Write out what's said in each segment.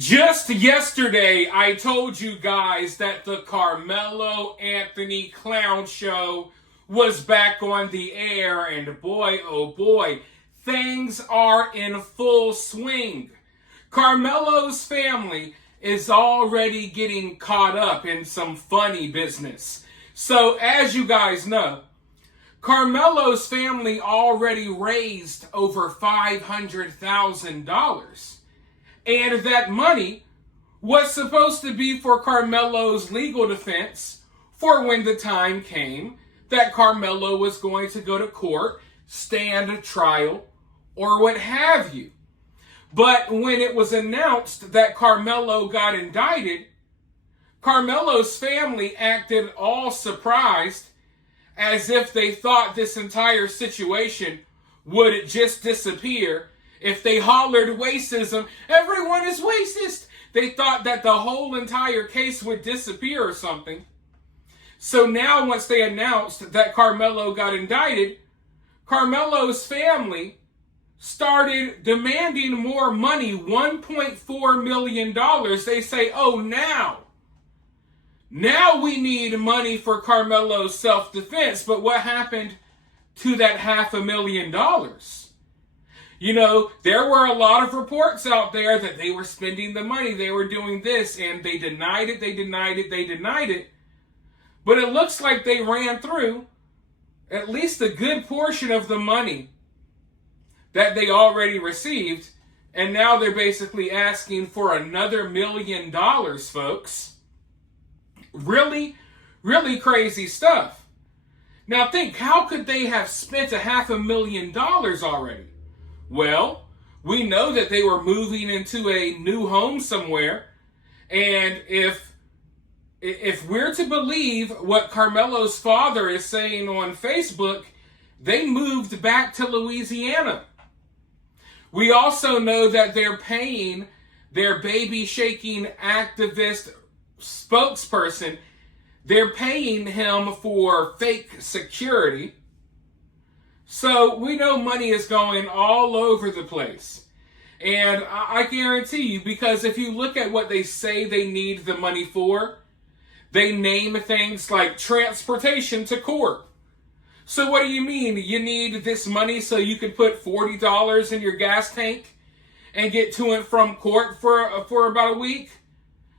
Just yesterday, I told you guys that the Karmelo Anthony clown show was back on the air, and boy, oh boy, things are in full swing. Karmelo's family is already getting caught up in some funny business. So, as you guys know, Karmelo's family already raised over $500,000. And that money was supposed to be for Karmelo's legal defense for when the time came that Karmelo was going to go to court, stand a trial, or what have you. But when it was announced that Karmelo got indicted, Karmelo's family acted all surprised, as if they thought this entire situation would just disappear. If they hollered racism, everyone is racist. They thought that the whole entire case would disappear or something. So now once they announced that Karmelo got indicted, Karmelo's family started demanding more money, $1.4 million. They say, oh, now we need money for Karmelo's self-defense. But what happened to that $500,000? You know, there were a lot of reports out there that they were spending the money, they were doing this, and they denied it. But it looks like they ran through at least a good portion of the money that they already received, and now they're basically asking for another $1 million, folks. Really, really crazy stuff. Now think, how could they have spent $500,000 already? Well, we know that they were moving into a new home somewhere, and if we're to believe what Karmelo's father is saying on Facebook, they moved back to Louisiana. We also know that they're paying their baby shaking activist spokesperson, they're paying him for fake security. So we know money is going all over the place. And I guarantee you, because if you look at what they say they need the money for, they name things like transportation to court. So what do you mean? You need this money so you can put $40 in your gas tank and get to and from court for about a week?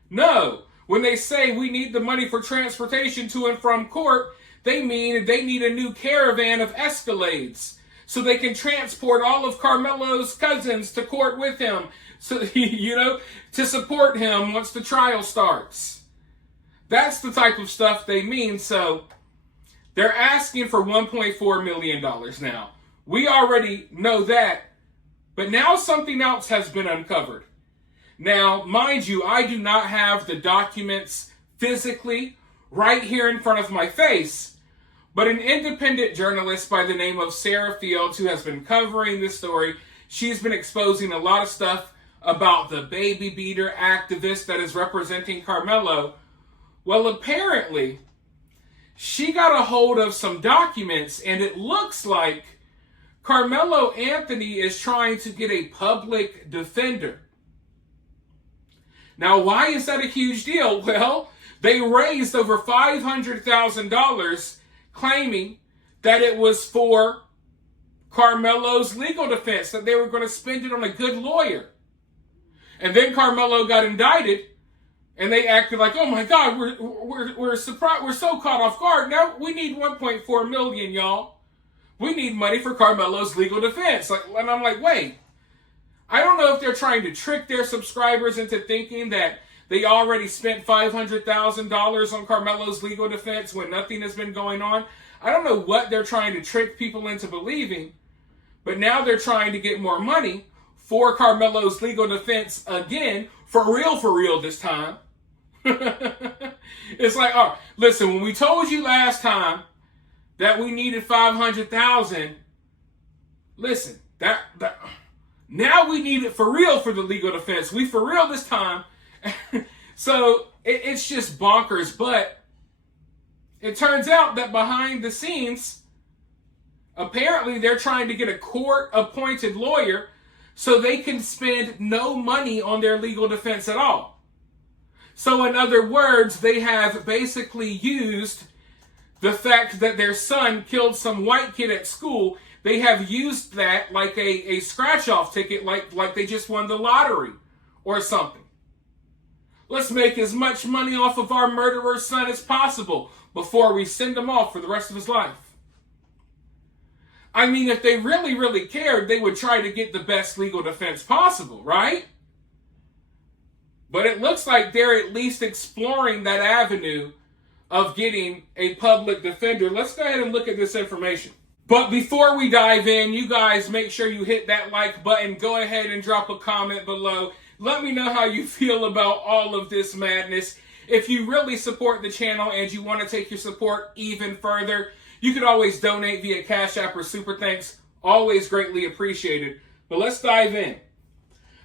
No. When they say we need the money for transportation to and from court, they mean they need a new caravan of Escalades so they can transport all of Karmelo's cousins to court with him, so to support him once the trial starts. That's the type of stuff they mean. So they're asking for $1.4 million now. We already know that, but now something else has been uncovered. Now, mind you, I do not have the documents physically right here in front of my face, but an independent journalist by the name of Sarah Fields, who has been covering this story, she's been exposing a lot of stuff about the baby beater activist that is representing Karmelo. Well, apparently, she got a hold of some documents, and it looks like Karmelo Anthony is trying to get a public defender. Now, why is that a huge deal? Well, they raised over $500,000 claiming that it was for Karmelo's legal defense, that they were going to spend it on a good lawyer. And then Karmelo got indicted, and they acted like, oh my God, we're surprised, we're so caught off guard. Now we need $1.4 million, y'all. We need money for Karmelo's legal defense. And I'm like, wait. I don't know if they're trying to trick their subscribers into thinking that they already spent $500,000 on Karmelo's legal defense when nothing has been going on. I don't know what they're trying to trick people into believing, but now they're trying to get more money for Karmelo's legal defense again, for real this time. It's like, oh, listen, when we told you last time that we needed $500,000, listen, that now we need it for real for the legal defense. We for real this time. So it's just bonkers. But it turns out that behind the scenes, apparently they're trying to get a court-appointed lawyer so they can spend no money on their legal defense at all. So in other words, they have basically used the fact that their son killed some white kid at school. They have used that like a scratch-off ticket, like they just won the lottery or something. Let's make as much money off of our murderer's son as possible before we send him off for the rest of his life. I mean, if they really, really cared, they would try to get the best legal defense possible, right? But it looks like they're at least exploring that avenue of getting a public defender. Let's go ahead and look at this information. But before we dive in, you guys make sure you hit that like button. Go ahead and drop a comment below. Let me know how you feel about all of this madness. If you really support the channel and you want to take your support even further, you could always donate via Cash App or Super Thanks. Always greatly appreciated. But let's dive in.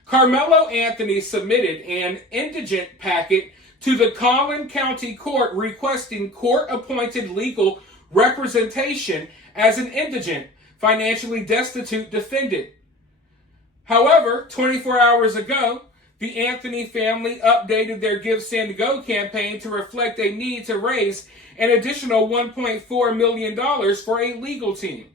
Karmelo Anthony submitted an indigent packet to the Collin County Court requesting court-appointed legal representation as an indigent, financially destitute defendant. However, 24 hours ago, the Anthony family updated their Give, Send, Go campaign to reflect a need to raise an additional $1.4 million for a legal team.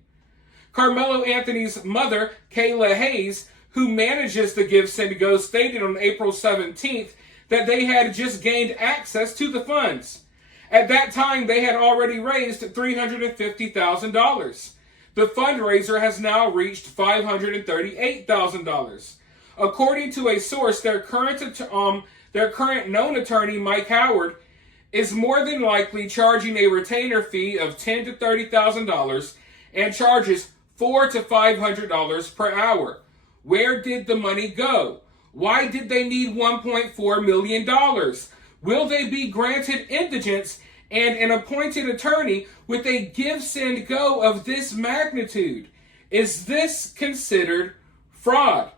Karmelo Anthony's mother, Kayla Hayes, who manages the Give, Send, Go, stated on April 17th that they had just gained access to the funds. At that time, they had already raised $350,000. The fundraiser has now reached $538,000. According to a source, their current known attorney, Mike Howard, is more than likely charging a retainer fee of $10,000 to $30,000 and charges $400 to $500 per hour. Where did the money go? Why did they need $1.4 million? Will they be granted indigence and an appointed attorney with a Give, Send, Go of this magnitude? Is this considered fraud?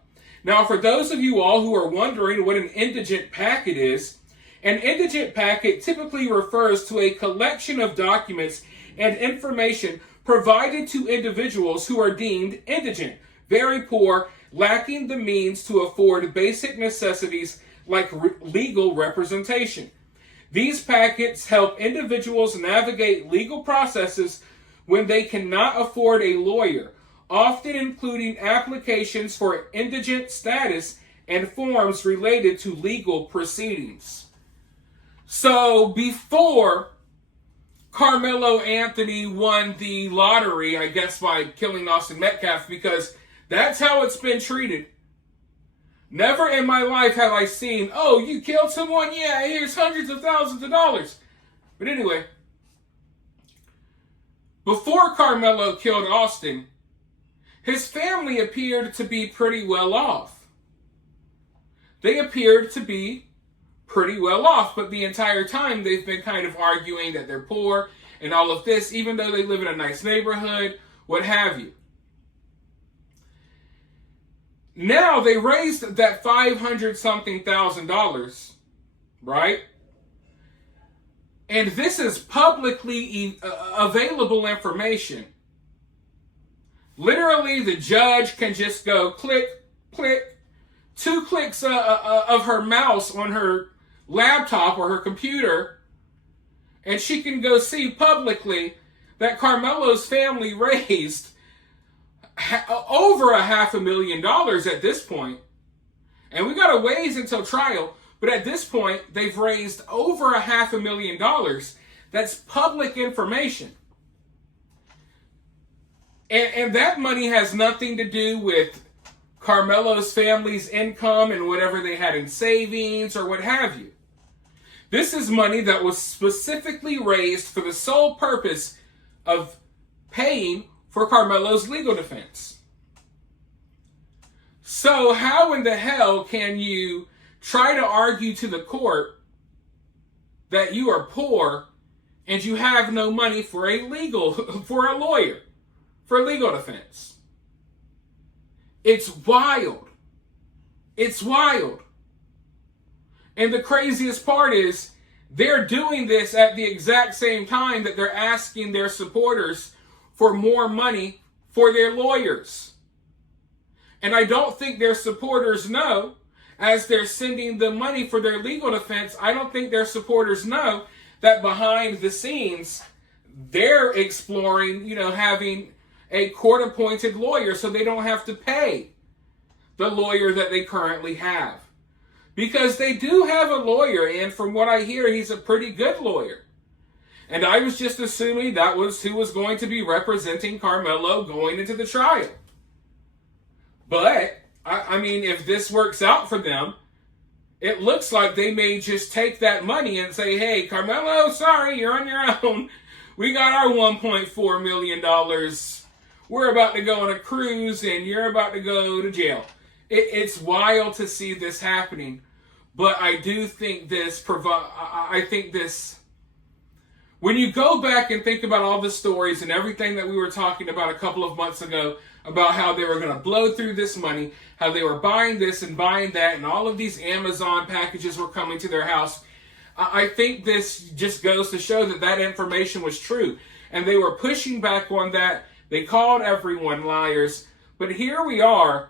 Now, for those of you all who are wondering what an indigent packet is, an indigent packet typically refers to a collection of documents and information provided to individuals who are deemed indigent, very poor, lacking the means to afford basic necessities like legal representation. These packets help individuals navigate legal processes when they cannot afford a lawyer, often including applications for indigent status and forms related to legal proceedings. So before Karmelo Anthony won the lottery, I guess by killing Austin Metcalf, because that's how it's been treated. Never in my life have I seen, oh, you killed someone? Yeah, here's hundreds of thousands of dollars. But anyway, before Karmelo killed Austin, his family appeared to be pretty well off. They appeared to be pretty well off, but the entire time they've been kind of arguing that they're poor and all of this, even though they live in a nice neighborhood, what have you. Now they raised that $500-something thousand, right? And this is publicly available information. Literally, the judge can just go click, click, 2 clicks of her mouse on her laptop or her computer, and she can go see publicly that Karmelo's family raised over $500,000 at this point. And we got a ways until trial, but at this point, they've raised over $500,000. That's public information. And that money has nothing to do with Karmelo's family's income and whatever they had in savings or what have you. This is money that was specifically raised for the sole purpose of paying for Karmelo's legal defense. So how in the hell can you try to argue to the court that you are poor and you have no money for a lawyer, for legal defense? It's wild. It's wild. And the craziest part is they're doing this at the exact same time that they're asking their supporters for more money for their lawyers. And I don't think their supporters know, as they're sending the money for their legal defense, I don't think their supporters know that behind the scenes, they're exploring, having a court-appointed lawyer so they don't have to pay the lawyer that they currently have. Because they do have a lawyer, and from what I hear, he's a pretty good lawyer. And I was just assuming that was who was going to be representing Karmelo going into the trial. But, I mean, if this works out for them, it looks like they may just take that money and say, hey, Karmelo, sorry, you're on your own. We got our $1.4 million. We're about to go on a cruise and you're about to go to jail. It's wild to see this happening. But I do think when you go back and think about all the stories and everything that we were talking about a couple of months ago, about how they were going to blow through this money, how they were buying this and buying that, and all of these Amazon packages were coming to their house. I think this just goes to show that information was true. And they were pushing back on that. They called everyone liars. But here we are.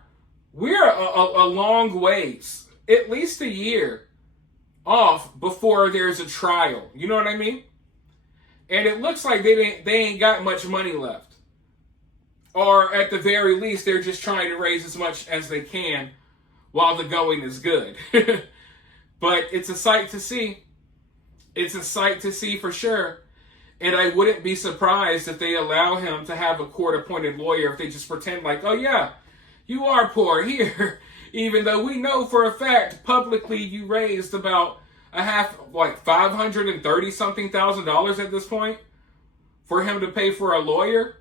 We're a long ways, at least a year off before there's a trial. You know what I mean? And it looks like they ain't got much money left. Or at the very least, they're just trying to raise as much as they can while the going is good. But it's a sight to see. It's a sight to see for sure. And I wouldn't be surprised if they allow him to have a court-appointed lawyer, if they just pretend like, oh yeah, you are poor here. Even though we know for a fact, publicly, you raised about $530-something thousand at this point for him to pay for a lawyer.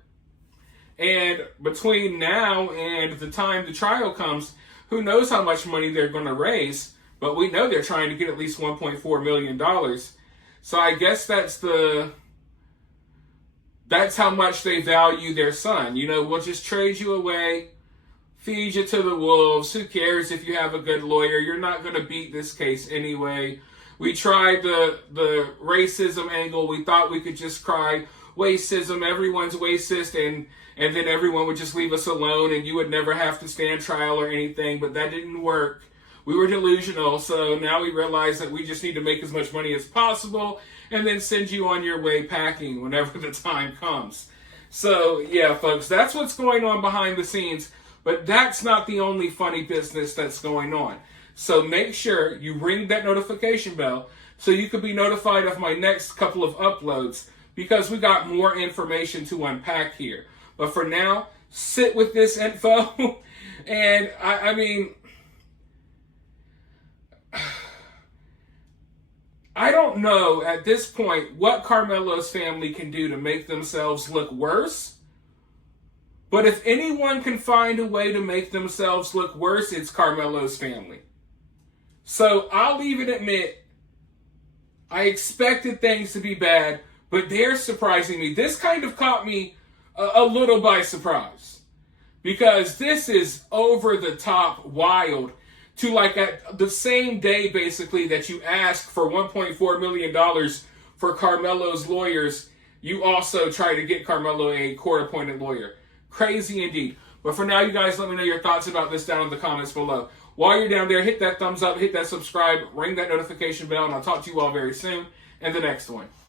And between now and the time the trial comes, who knows how much money they're going to raise, but we know they're trying to get at least $1.4 million. So I guess that's how much they value their son. We'll just trade you away, feed you to the wolves. Who cares if you have a good lawyer? You're not going to beat this case anyway. We tried the racism angle. We thought we could just cry racism, everyone's racist, and then everyone would just leave us alone and you would never have to stand trial or anything, but that didn't work. We were delusional, so now we realize that we just need to make as much money as possible and then send you on your way packing whenever the time comes. So, yeah, folks, that's what's going on behind the scenes, but that's not the only funny business that's going on. So make sure you ring that notification bell so you can be notified of my next couple of uploads, because we got more information to unpack here. But for now, sit with this info. And I mean, I don't know at this point what Karmelo's family can do to make themselves look worse. But if anyone can find a way to make themselves look worse, it's Karmelo's family. So I'll even admit, I expected things to be bad, but they're surprising me. This kind of caught me a little by surprise, because this is over the top wild to, like, at the same day basically that you ask for $1.4 million for Karmelo's lawyers, you also try to get Karmelo a court-appointed lawyer. Crazy indeed. But for now, you guys, let me know your thoughts about this down in the comments below. While you're down there, hit that thumbs up, hit that subscribe, ring that notification bell, and I'll talk to you all very soon in the next one.